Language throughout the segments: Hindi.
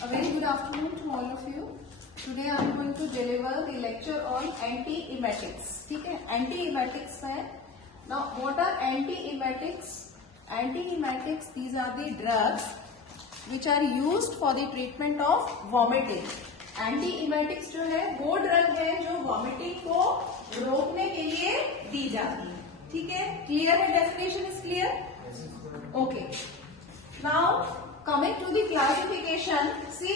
A very good afternoon to all of you. Today I am going to deliver the lecture on anti-emetics. ठीक है, anti-emetics में now what are anti-emetics? Anti-emetics, these are the drugs which are used for the treatment of vomiting. Anti-emetics जो है वो ड्रग है जो वॉमिटिंग को रोकने के लिए दी जाती है. ठीक है, क्लियर है? Definition is clear? Okay. Now coming to the classification, see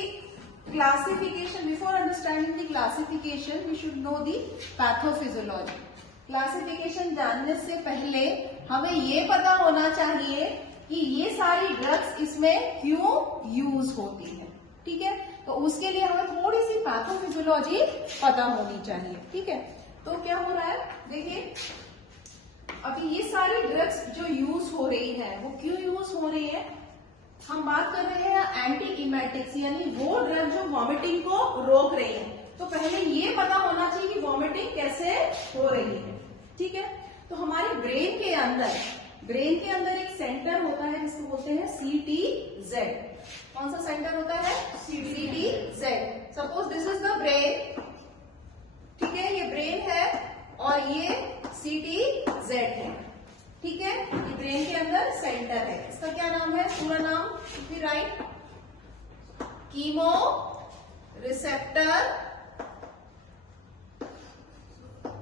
classification, before understanding the classification we should know the pathophysiology. Classification जानने से पहले हमें ये पता होना चाहिए कि ये सारी ड्रग्स इसमें क्यों यूज होती है. ठीक है, तो उसके लिए हमें थोड़ी सी पैथोफिजियोलॉजी पता होनी चाहिए. ठीक है, तो क्या हो रहा है देखिए, अभी ये सारी ड्रग्स जो यूज हो रही है वो क्यों यूज हो रही है. हम बात कर रहे हैं एंटी इमेटिक्स, यानी वो ड्रग जो वॉमिटिंग को रोक रही है. तो पहले ये पता होना चाहिए कि वॉमिटिंग कैसे हो रही है. ठीक है, तो हमारे ब्रेन के अंदर एक सेंटर होता है जिसको बोलते हैं CTZ. कौन सा सेंटर होता है? CTZ. Suppose this is the brain. ठीक है, ये ब्रेन है और ये CTZ है. ठीक है, ये ब्रेन के अंदर सेंटर है. इसका क्या नाम है? पूरा नाम फिर right, chemo receptor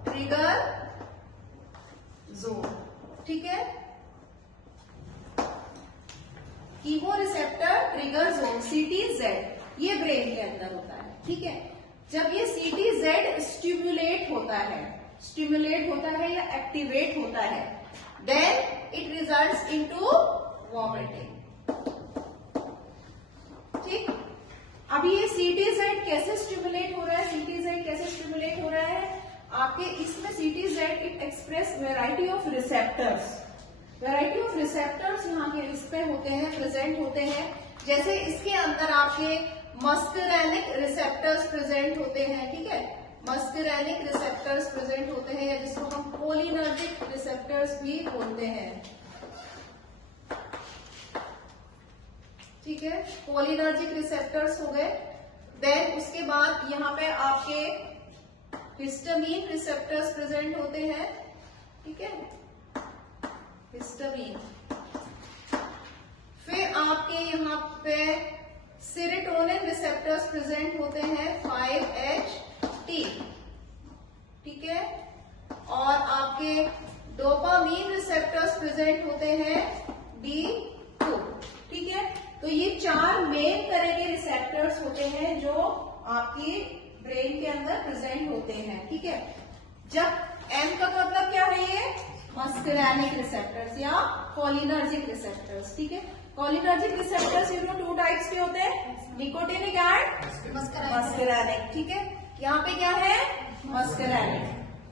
trigger zone. ठीक है, chemo receptor trigger zone CTZ ये ब्रेन के अंदर होता है. ठीक है, जब ये CTZ स्टिमुलेट होता है या एक्टिवेट होता है, then it results into vomiting. ठीक, अभी ये CTZ कैसे स्टिमुलेट हो रहा है? CTZ कैसे स्टिमुलेट हो रहा है? आपके इसमें CTZ it express variety of receptors. यहाँ के इस पे होते हैं, प्रेजेंट होते हैं. जैसे इसके अंदर आपके मस्करेनिक रिसेप्टर्स प्रेजेंट होते हैं. ठीक है, मस्करेनिक रिसेप्टर्स प्रेजेंट होते हैं, या जिसको हम कोलिनर्जिक रिसेप्टर्स भी बोलते हैं. ठीक है, कोलिनर्जिक रिसेप्टर्स हो गए. देन उसके बाद यहाँ पे आपके हिस्टामीन रिसेप्टर्स प्रेजेंट होते हैं. ठीक है, हिस्टामीन. फिर आपके यहाँ पे सेरोटोनिन रिसेप्टर्स प्रेजेंट होते हैं 5HT. ठीक है, और आपके डोपामीन रिसेप्टर्स प्रेजेंट होते हैं D2. ठीक है, तो ये 4 मेन तरह के रिसेप्टर्स होते हैं जो आपकी ब्रेन के अंदर प्रेजेंट होते हैं. ठीक है, जब M का मतलब क्या है? ये मस्करेनिक रिसेप्टर्स या कोलिनर्जिक रिसेप्टर्स. ठीक है, cholinergic receptors you know 2 types के होते हैं, निकोटिनिक एंड मस्करेनिक. ठीक है, यहाँ पे क्या है?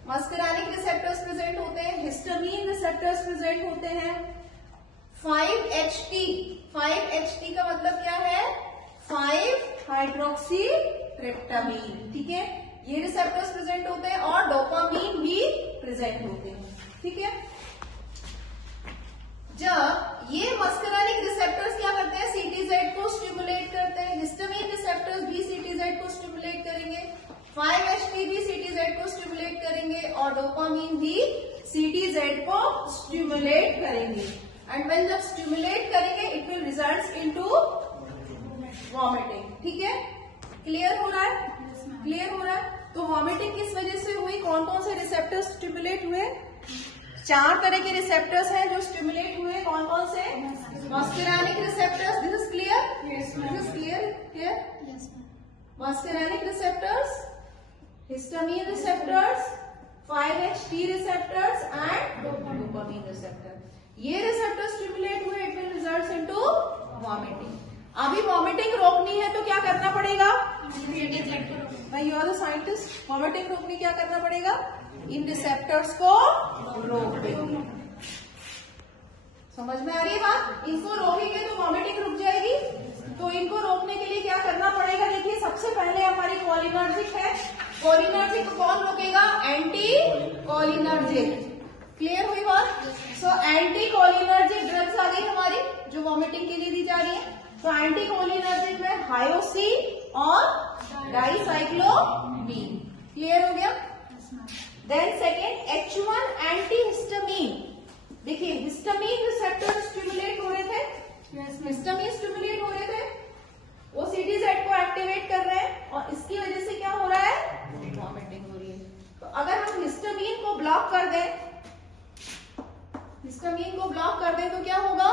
मस्करेनिक रिसेप्टर्स प्रेजेंट होते हैं. हिस्टामीन रिसेप्टर्स प्रेजेंट होते हैं. 5HT का मतलब क्या है? 5 हाइड्रोक्सी ट्रिप्टामीन. ठीक है, ये रिसेप्टर्स प्रेजेंट होते हैं और डोपामीन भी प्रेजेंट होते हैं. ठीक है, जब ये मस्करेनिक रिसेप्टर्स क्या करते हैं? CTZ को स्टिमुलेट करते हैं. हिस्टामीन रिसेप्टर्स भी CTZ को स्टिमुलेट करेंगे. 5HT भी CTZ को स्टिमुलेट करेंगे और डोपामीन भी CTZ को स्टिमुलेट करेंगे. एंड व्हेन जब स्टिमुलेट करेंगे it will result into vomiting. ठीक है, क्लियर हो रहा है? क्लियर हो रहा है. तो वॉमिटिंग किस वजह से हुई? कौन कौन से रिसेप्टर्स स्टिमुलेट हुए? 4 तरह के रिसेप्टर्स हैं जो स्टिमुलेट हुए. कौन कौन से? Muscarinic receptors. This is clear? This is clear here? Muscarinic receptors, histamine receptors, 5HT receptors and dopamine receptor. ये रिसेप्टर स्टिमुलेट हुए, it will result into vomiting. अभी वॉमिटिंग रोकनी है तो क्या करना पड़ेगा? भाई you are the scientist. Vomiting रोकनी क्या करना पड़ेगा? इन रिसेप्टर्स को रोक देंगे. समझ में आ रही है बात? इनको रोकेंगे तो वॉमिटिंग रुक जाएगी. तो इनको रोकने के लिए क्या करना पड़ेगा? देखिए, सबसे पहले हमारी कोलिनर्जिक है. कोलिनर्जिक कौन रोकेगा? Anti cholinergic. क्लियर हुई बात? सो एंटी कोलिनर्जिक ड्रग्स आ गई हमारी जो वॉमिटिंग के लिए दी जा रही है. तो इसका एंटी कोलिनर्जिक में हायोसिन और डाइसाइक्लोमीन। क्लियर हो गया? Then second H1 antihistamine. देखिए हिस्टामीन रिसेप्टर स्टिमुलेट हो रहे थे, हिस्टामीन स्टिमुलेट हो रहे थे, वो CTZ को एक्टिवेट कर रहे हैं और इसकी वजह से क्या हो रहा है? वॉमिटिंग हो रही है। तो अगर हम हिस्टामीन को ब्लॉक कर दें, हिस्टामीन को ब्लॉक कर दें तो क्या होगा?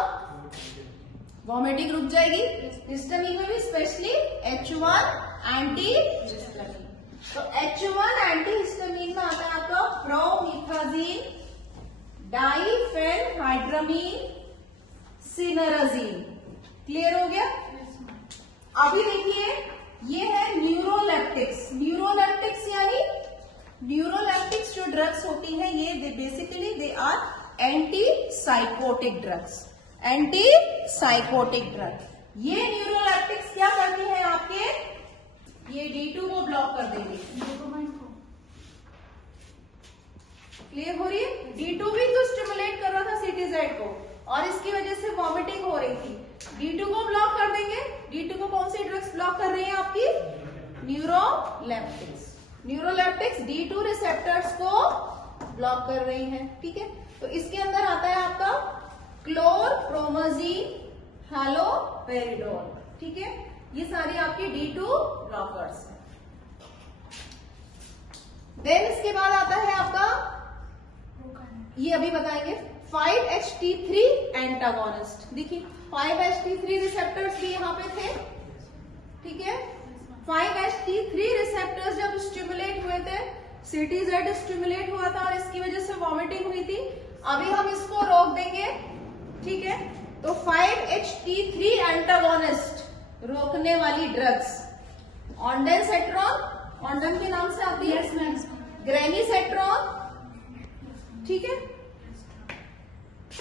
वॉमिटिंग रुक जाएगी। हिस्टामीन में भी स्पेशली H1 एंटी हिस्टामीन। तो H1 एंटी हिस्टामीन में आता है आपका प्रोमिथाजीन, डाइफेनहाइड्रामीन, सिनराजीन। क्लियर हो गया? अभी देखिए ये है न्यूरोलेप्टिक्स। न्यूरोलेप्टिक्स यानी न्यूरोलेप्टिक्स जो ड्रग्स होती है ये basically they are antipsychotic drugs. Antipsychotic drug. ये न्यूरोलेप्टिक्स क्या करती है आपके? ये D2 को ब्लॉक कर देंगे। क्लियर हो रही है? D2 भी तो स्टिमुलेट कर रहा था CTZ को और इसकी वजह से वॉमिटिंग हो रही थी। D2 को ब्लॉक कर देंगे। D2 को कौन सी ड्रग्स ब्लॉक कर रही है आपकी? न्यूरोलेप्टिक्स। न्यूरोलेप्टिक्स D2 रिसेप्टर्स को ब्लॉक कर रही है। ठीक है, तो इसके अंदर आता है आपका क्लोरप्रोमाजीन, हैलोपेरिडोल। ठीक है, ये सारी आपकी D2 ब्लॉकर्स हैं। देन इसके बाद आता है आपका, ये अभी बताएंगे, 5-HT3 एंटागोनिस्ट। देखिए 5-HT3 रिसेप्टर्स भी यहाँ पे थे। ठीक है, 5-HT3 रिसेप्टर्स जब स्टिमुलेट हुए थे, CTZ स्टिमुलेट हुआ था और इसकी वजह से वॉमिटिंग हुई थी। अभी हम इसको रोक देंगे। ठीक है, तो 5-HT3 एंटागोनिस्ट रोकने वाली ड्रग्स, ऑन्डेनसेट्रॉन, ऑन्डन के नाम से आती है, ग्रेनिसेट्रॉन। ठीक है,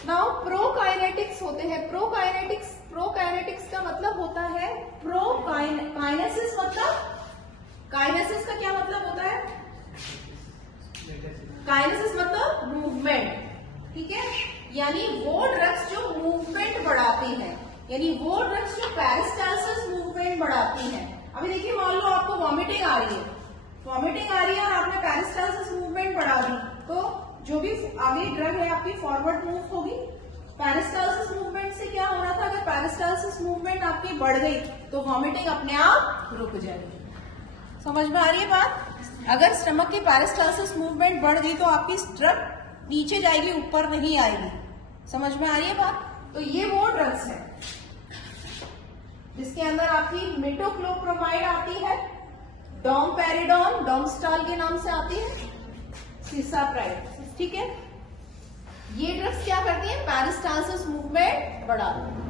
नाउ प्रोकाइनेटिक्स होते हैं। प्रोकाइनेटिक्स का मतलब होता है काइनेसिस। मतलब काइनेसिस का क्या मतलब होता है? काइनेसिस मतलब मूवमेंट। ठीक है, यानी वो ड्रग्स जो मूवमेंट बढ़ाती हैं, यानी वो ड्रग्स जो पेरिस्टालसिस मूवमेंट बढ़ाती हैं। अभी देखिए मान लो आपको वॉमिटिंग आ रही है, वॉमिटिंग आ रही है और आपने पेरिस्टालसिस मूवमेंट बढ़ा दी, तो जो भी आगे ड्रग है आपकी फॉरवर्ड मूव होगी। पेरिस्टालसिस मूवमेंट से क्या हो रहा था? अगर पेरिस्टालसिस मूवमेंट आपकी बढ़ गई तो वॉमिटिंग अपने आप रुक जाएगी। समझ में आ रही है बात? अगर स्टमक की पेरिस्टालसिस मूवमेंट बढ़ गई तो आपकी ड्रग नीचे जाएगी, ऊपर नहीं आएगी। समझ में आ रही है बात? तो ये वो ड्रग्स है जिसके अंदर आपकी मिटोक्लोप्रोमाइड आती है, डोमपेरिडोन, डोमस्टाल के नाम से आती है, सिसाप्राइड। ठीक है, ये ड्रग्स क्या करती है? पेरिस्टालसिस मूवमेंट बढ़ाती है।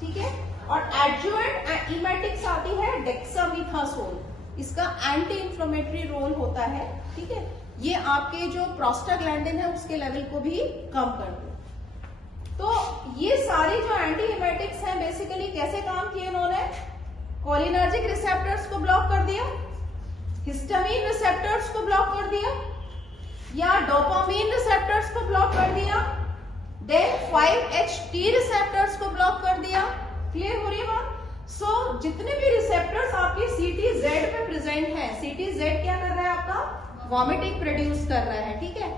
ठीक है, और एडजुवेंट इमेटिक्स आती है, डेक्सामीथासोल। इसका एंटी इंफ्लेमेटरी रोल होता है। ठीक है, ये आपके जो प्रोस्टाग्लैंडिन है उसके लेवल को भी कम कर दो। तो ये सारी जो एंटी इमेटिक्स हैं बेसिकली कैसे काम किए इन्होंने? कोलिनर्जिक रिसेप्टर्स को ब्लॉक कर दिया, हिस्टामीन रिसेप्टर्स को ब्लॉक कर दिया, या डोपामीन रिसेप्टर्स को ब्लॉक कर दिया, देन 5-HT रिसेप्टर्स को ब्लॉक कर दिया। क्लियर हो रही है बात? सो जितने भी रिसेप्टर्स आपके CTZ पे प्रेजेंट है, CTZ क्या कर रहा है? आपका वॉमिटिंग प्रोड्यूस कर रहा है। ठीक है,